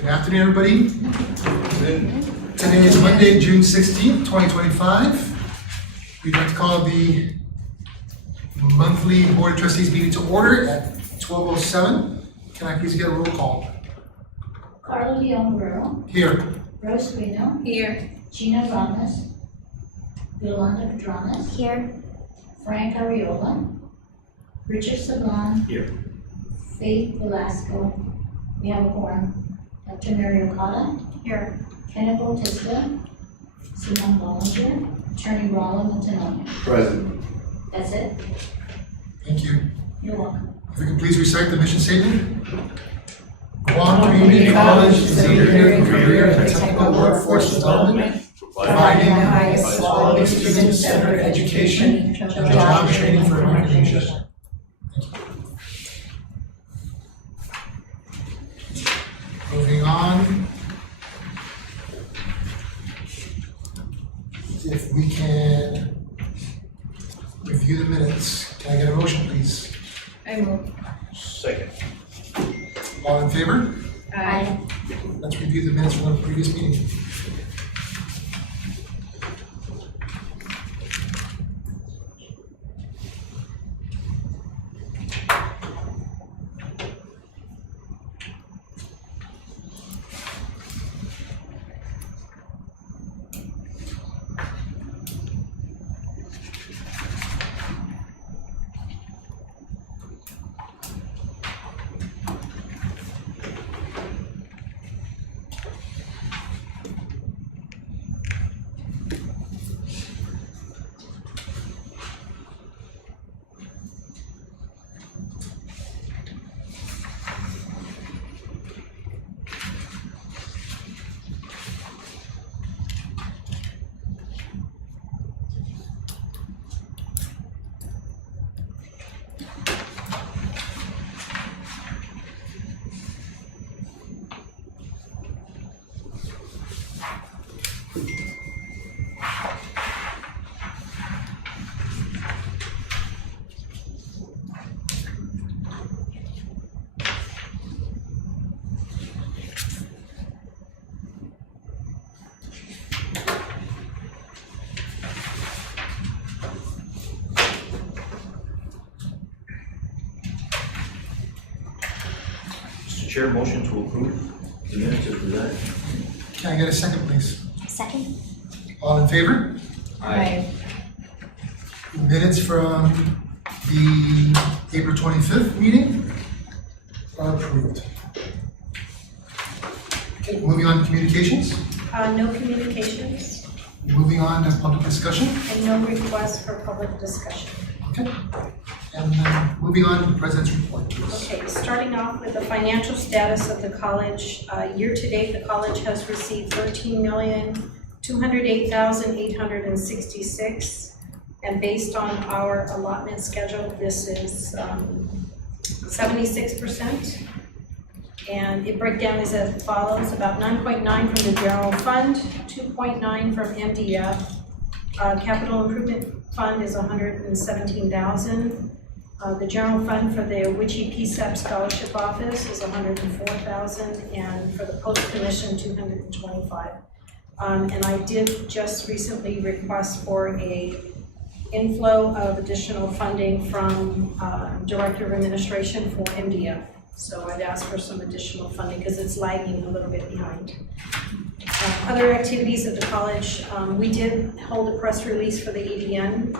Good afternoon, everybody. Today is Monday, June 16th, 2025. We'd like to call the monthly Board of Trustees meeting to order at 12:07. Can I please get a roll call? Carla Leon Guerrero. Here. Rose Guino. Here. Gina Ramos. Yolanda Pedranas. Here. Frank Ariola. Richard Sablon. Here. Faith Velasco. We have a quorum. Dr. Mary Okada. Here. Kenneth Bautista. Simon Bollinger. Attorney Rolla Montanone. Present. That's it. Thank you. You're welcome. If we can please recite the mission statement. Guam Community College is a leader in career and technical workforce development, providing the highest quality student-centered education and job training for America. Moving on. If we can review the minutes, can I get a motion, please? I move. Second. All in favor? Aye. Let's review the minutes from the previous meeting. Mr. Chair, motion to approve the minutes as presented. Can I get a second, please? Second. All in favor? Aye. Minutes from the April 25th meeting are approved. Okay, moving on to communications. No communications Moving on to public discussion. and no requests for public discussion. Okay. And then moving on to the president's report, please. Okay, starting off with the financial status of the college. Year to date, the college has received $13,208,866. And based on our allotment schedule, this is 76%. And the breakdown is as follows: about 9.9 from the general fund, 2.9 from MDF. Capital improvement fund is 117,000. The general fund for the Wichita PSAP scholarship office is 104,000, and for the post commission 225. And I did just recently request for a inflow of additional funding from Director of Administration for MDF. So I'd ask for some additional funding because it's lagging a little bit behind. Other activities at the college, we did hold a press release for the ADN,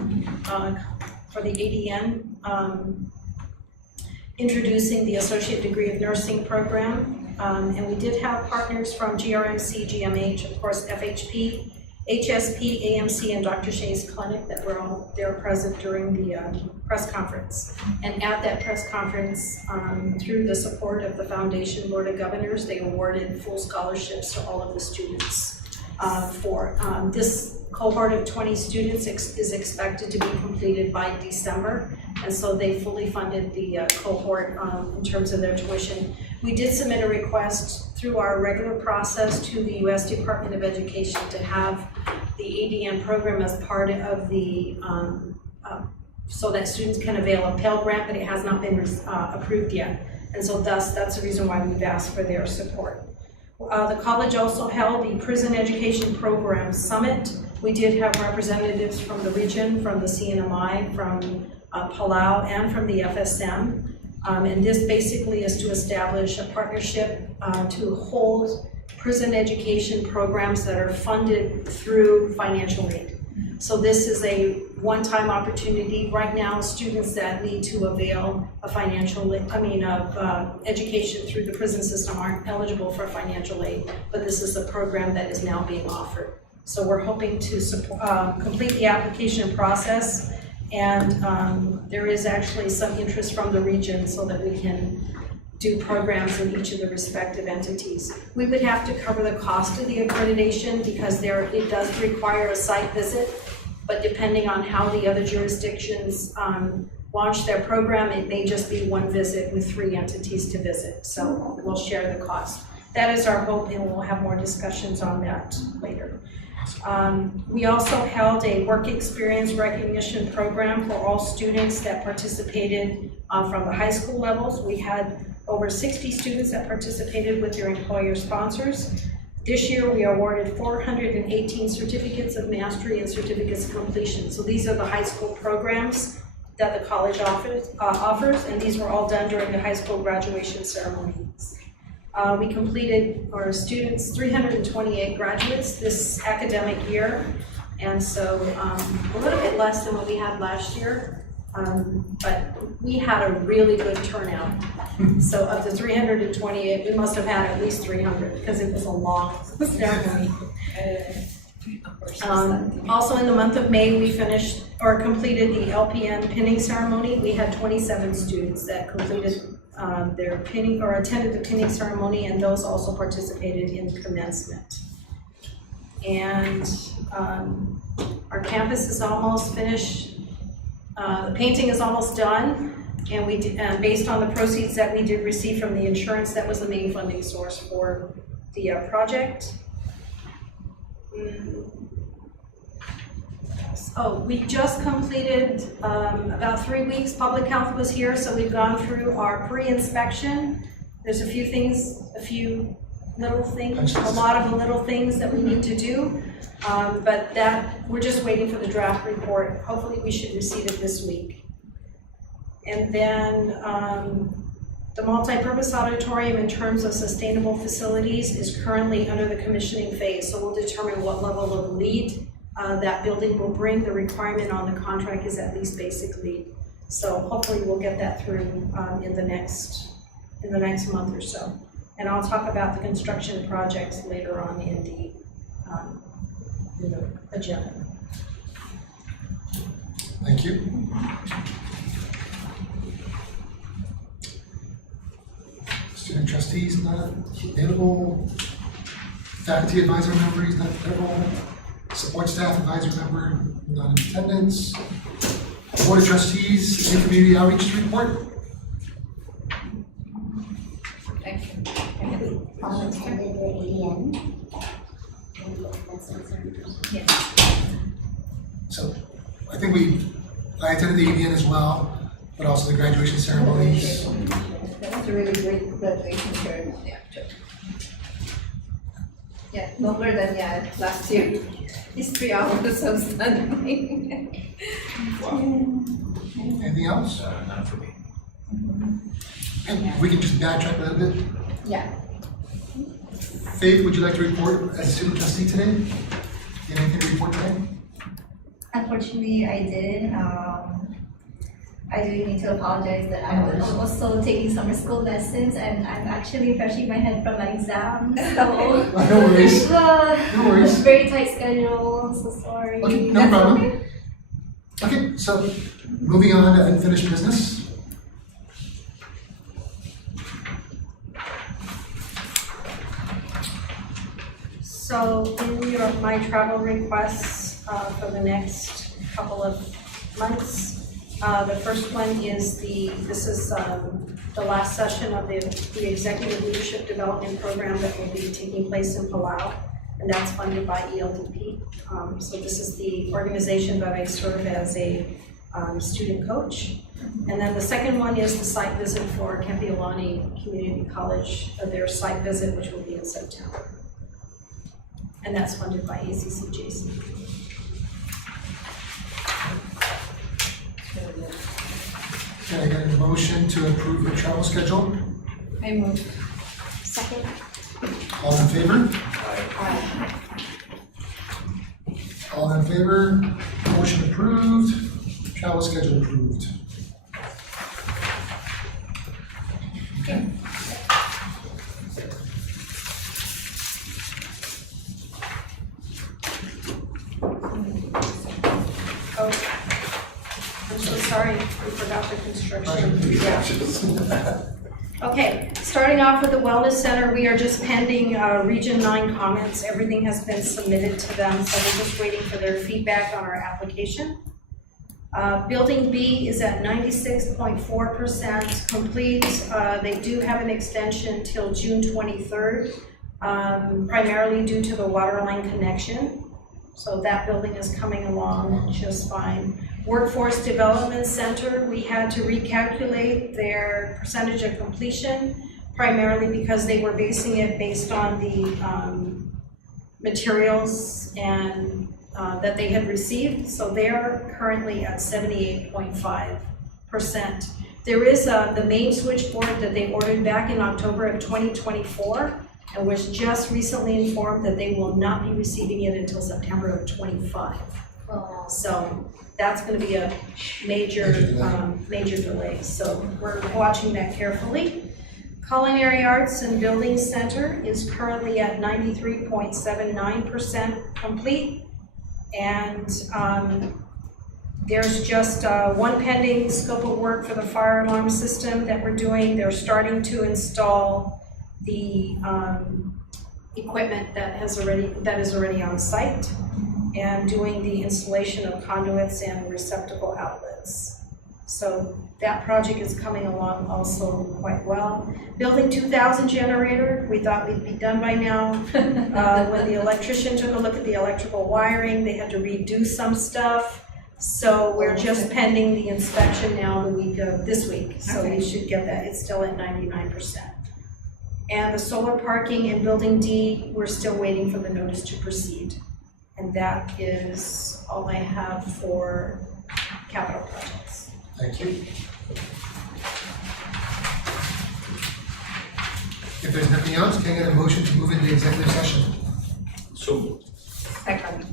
introducing the Associate Degree of Nursing program. And we did have partners from GRMC, GMH, of course, FHP, HSP, AMC, and Dr. Shea's clinic that were all there present during the press conference. And at that press conference, through the support of the Foundation Board of Governors, they awarded full scholarships to all of the students. This cohort of 20 students is expected to be completed by December, and so they fully funded the cohort in terms of their tuition. We did submit a request through our regular process to the U.S. Department of Education to have the ADN program as part of the, so that students can avail a Pell Grant, but it has not been approved yet. And so thus, that's the reason why we've asked for their support. The college also held the Prison Education Program Summit. We did have representatives from the region, from the CNMI, from Palau, and from the FSM. And this basically is to establish a partnership to hold prison education programs that are funded through financial aid. So this is a one-time opportunity. Right now, students that need to avail of education through the prison system aren't eligible for financial aid, but this is a program that is now being offered. So we're hoping to complete the application process, and there is actually some interest from the region so that we can do programs in each of the respective entities. We would have to cover the cost of the accreditation because it does require a site visit, but depending on how the other jurisdictions launch their program, it may just be one visit with 3 entities to visit. So we'll share the cost. That is our hope, and we'll have more discussions on that later. We also held a work experience recognition program for all students that participated from the high school levels. We had over 60 students that participated with their employer sponsors. This year we awarded 418 certificates of mastery and certificates of completion. So these are the high school programs that the college offers, and these were all done during the high school graduation ceremonies. We completed our students, 328 graduates this academic year, and so a little bit less than what we had last year, but we had a really good turnout. So of the 328, we must have had at least 300 because it was a long ceremony. Also in the month of May, we finished or completed the LPN pinning ceremony. We had 27 students that completed their pinning or attended the pinning ceremony, and those also participated in commencement. And our campus is almost finished. The painting is almost done, and we did, based on the proceeds that we did receive from the insurance, that was the main funding source for the project. Oh, we just completed about 3 weeks. Public health was here, so we've gone through our pre-inspection. There's a few little things, a lot of the little things that we need to do, but that we're just waiting for the draft report. Hopefully we should receive it this week. And then the multi-purpose auditorium in terms of sustainable facilities is currently under the commissioning phase, so we'll determine what level of LEED that building will bring. The requirement on the contract is at least basic LEED. So hopefully we'll get that through in the next month or so. And I'll talk about the construction projects later on in the agenda. Thank you. Student trustees not available. Faculty advisor member is not available. Support staff advisor member not in attendance. Board of trustees and community outreach report. Attended the ADN. So I think I attended the ADN as well, but also the graduation ceremonies. That was a really great graduation ceremony, actually. Yeah, longer than last year. It's 3 hours of standing. Anything else? Not for me. And we can just backtrack a little bit. Yeah. Faith, would you like to report as a student trustee today? You have anything to report today? Unfortunately, I did. I do need to apologize that I was also taking summer school lessons, and I'm actually refreshing my head from my exams. So No worries. No worries. Very tight schedule. So sorry. Okay, no problem. Okay, so moving on to unfinished business. So in my travel requests for the next couple of months, the first one is this is the last session of the Executive Leadership Development Program that will be taking place in Palau, and that's funded by ELDP. So this is the organization that I serve as a student coach. And then the second one is the site visit for Kapiolani Community College, their site visit, which will be in September. And that's funded by ACCJC. Can I get a motion to approve the travel schedule? I move. Second. All in favor? All in favor? Motion approved. Travel schedule approved. Okay. Oh, I'm so sorry, we forgot the construction. Yeah. Okay, starting off with the Wellness Center, we are just pending Region 9 comments. Everything has been submitted to them, so we're just waiting for their feedback on our application. Building B is at 96.4% complete. They do have an extension till June 23rd, primarily due to the water line connection. So that building is coming along just fine. Workforce Development Center, we had to recalculate their percentage of completion, primarily because they were basing it based on the materials and that they had received. So they're currently at 78.5%. There is the main switchboard that they ordered back in October of 2024 and was just recently informed that they will not be receiving it until September of 25. So that's going to be a major delay. So we're watching that carefully. Culinary Arts and Building Center is currently at 93.79% complete. And there's just one pending scope of work for the fire alarm system that we're doing. They're starting to install the equipment that is already on site and doing the installation of conduits and receptacle outlets. So that project is coming along also quite well. Building 2000 generator, we thought we'd be done by now. When the electrician took a look at the electrical wiring, they had to redo some stuff. So we're just pending the inspection now this week. So we should get that. It's still at 99%. And the solar parking in Building D, we're still waiting for the notice to proceed. And that is all I have for capital projects. Thank you. If there's nothing else, can I get a motion to move into executive session? So. Second.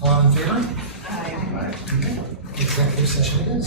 All in favor? Aye. Okay. Executive session it is.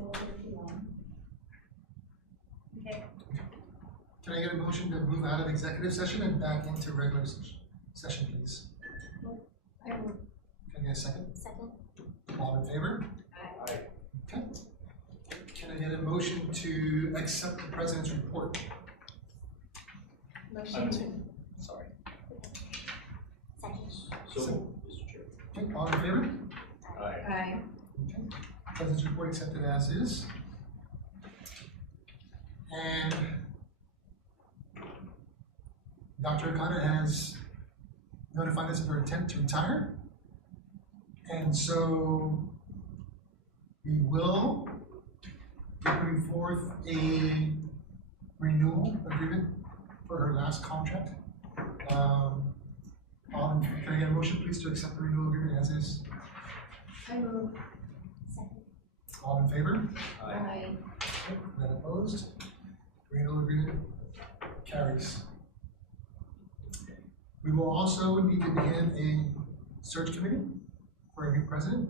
12:51. Okay. Can I get a motion to move out of executive session and back into regular session, please? I will. Can I get a second? Second. All in favor? Aye. Okay. Can I get a motion to accept the president's report? Sorry. Second. So, Mr. Chair. Okay, all in favor? Aye. Aye. Okay. President's report accepted as is. And Dr. Okada has notified us of her intent to retire. And so we will be putting forth a renewal agreement for her last contract. Can I get a motion, please, to accept the renewal agreement as is? I will. Second. All in favor? Aye. None opposed? Renewal agreement carries. We will also need to begin a search committee for a new president.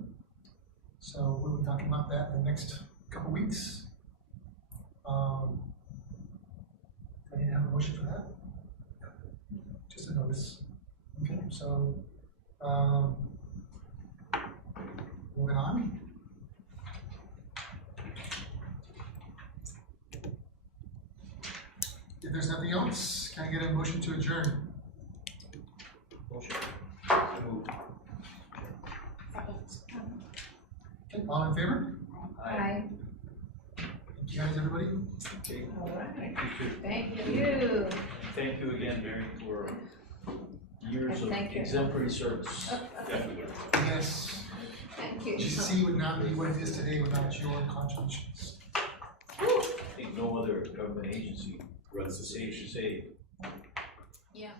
So we'll be talking about that in the next couple weeks. Do I need to have a motion for that? Just a notice. Okay, so, moving on. If there's nothing else, can I get a motion to adjourn? Motion. So moved. Second. Okay, all in favor? Aye. Thank you guys, everybody. Okay. All right. Thank you. Thank you. Thank you again, Mary, for years of Thank you. exemplary service. Definitely. Yes, Thank you. GCC would not be what it is today without your contributions. I think no other government agency runs the same, Yeah.